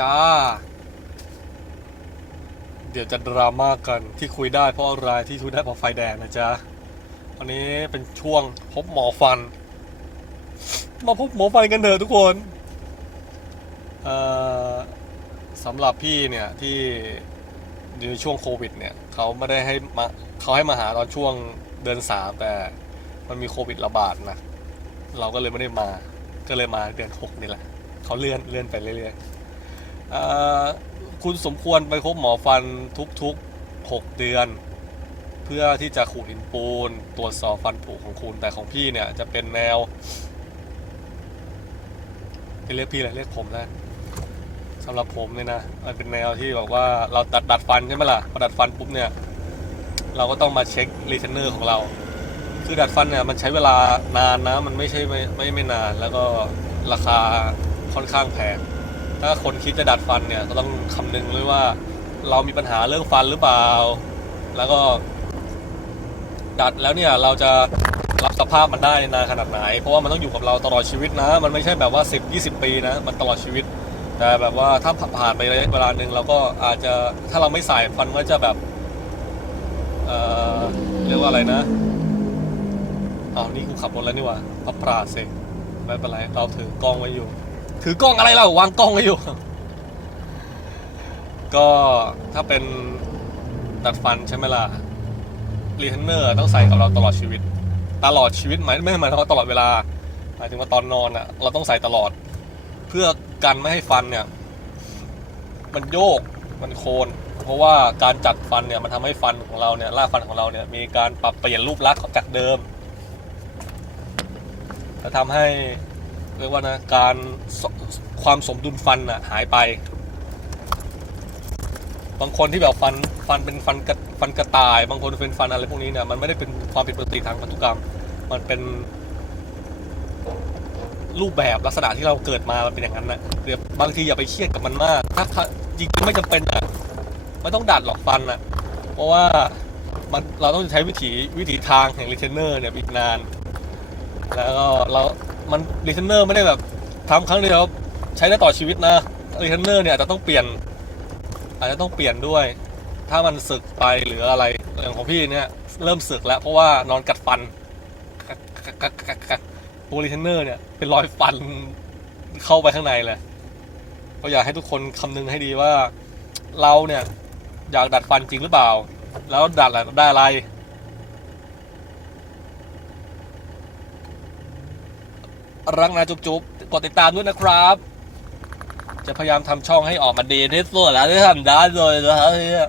จ้า เดี๋ยวจะดราม่ากันที่คุยได้เพราะอะไรที่คุยได้เพราะไฟแดงนะจ๊ะวันนี้เป็นช่วงพบหมอฟัน มาพบหมอฟันกันเถอะทุกคนเอ่อสำหรับพี่เนี่ยที่อยู่ในช่วงโควิดเนี่ยเขาไม่ได้ให้มาเขาให้มาหาตอนช่วงเดือนสามแต่มันมีโควิดระบาดนะเราก็เลยไม่ได้มา ก็เลยมาเดือนหกนี่แหละเขาเลื่อนเลื่อนไปเรื่อยๆ คุณสมควรไปพบหมอฟันทุกๆหกเดือน เพื่อที่จะขูดหินปูน ตรวจสอบฟันผุของคุณแต่ของพี่เนี่ยจะเป็นแนวจะเรียกพี่อะไรเรียกผมนะสำหรับผมเนี่ยนะมันเป็นแนวที่แบบว่าเราดัดดัดฟันใช่ไหมล่ะพอดัดฟันปุ๊บเนี่ย เราก็ต้องมาเช็ครีเทนเนอร์ของเรา คือดัดฟันเนี่ยมันใช้เวลานานนะ มันไม่ใช่ไม่ไม่ไม่นาน แล้วก็ราคาค่อนข้างแพง ถ้าคนคิดจะดัดฟันเนี่ยก็ต้องคำนึงด้วยว่า เรามีปัญหาเรื่องฟันหรือเปล่า แล้วก็ ดัดแล้วเนี่ยเราจะรับสภาพมันได้นานขนาดไหน เพราะว่ามันต้องอยู่กับเราตลอดชีวิตนะ มันไม่ใช่แบบว่า 10 20 ปีนะ มันตลอดชีวิต แต่แบบว่าถ้าผ่านไประยะเวลาหนึ่งเราก็อาจจะถ้าเราไม่ใส่ฟันก็จะแบบเอ่อเรียกว่าอะไรนะอ้านี่กูขับรถแล้วนี่ว่าพับปราดเซไม่เป็นไรเราถือกล้องไว้อยู่ ถือกล้องอะไรเราวางกล้องไว้อยู่ ก็ถ้าเป็นดัดฟันใช่ไหมล่ะรีเทนเนอร์ต้องใส่กับเราตลอดชีวิต ตลอดชีวิตหมายไม่หมายถึงว่าตลอดเวลาหมายถึงว่าตอนนอนอะ เราต้องใส่ตลอด เพื่อกันไม่ให้ฟันเนี่ย มันโยกมันโคนเพราะว่าการจัดฟันเนี่ยมันทำให้ฟันของเราเนี่ยรากฟันของเราเนี่ยมีการปรับเปลี่ยนรูปลักษณ์จากเดิมและทำให้ เรียกว่านะการความสมดุลฟันอะหายไป บางคนที่แบบฟันฟันเป็นฟันกระฟันกระต่าย บางคนเป็นฟันอะไรพวกนี้เนี่ยมันไม่ได้เป็นความผิดปกติทางพันธุกรรม มันเป็น รูปแบบลักษณะที่เราเกิดมามันเป็นอย่างนั้นนะเดี๋ยวบางทีอย่าไปเครียดกับมันมาก ถ้าจริงๆไม่จำเป็นอะไม่ต้องดัดหรอกฟันอะเพราะว่ามันเราต้องใช้วิถีวิถีทางแห่งรีเทนเนอร์เนี่ยอีกนาน แล้วก็เรา มันรีเทนเนอร์ไม่ได้แบบทำครั้งเดียวใช้ได้ต่อชีวิตนะรีเทนเนอร์เนี่ยอาจจะต้องเปลี่ยน อาจจะต้องเปลี่ยนด้วย ถ้ามันสึกไปหรืออะไรอย่างของพี่เนี่ยเริ่มสึกแล้ว เพราะว่านอนกัดฟันกัดกัดกัดกัดกัดตัวรีเทนเนอร์เนี่ยเป็นรอยฟันเข้าไปข้างในเลยก็อยากให้ทุกคนคำนึงให้ดีว่า เราเนี่ย อยากดัดฟันจริงหรือเปล่า แล้วดัดอะไรได้อะไร รักนะจุ๊บจุ๊บกดติดตามด้วยนะครับ จะพยายามทำช่องให้ออกมาดีที่สุดแล้วที่ทำได้เลยนะครับ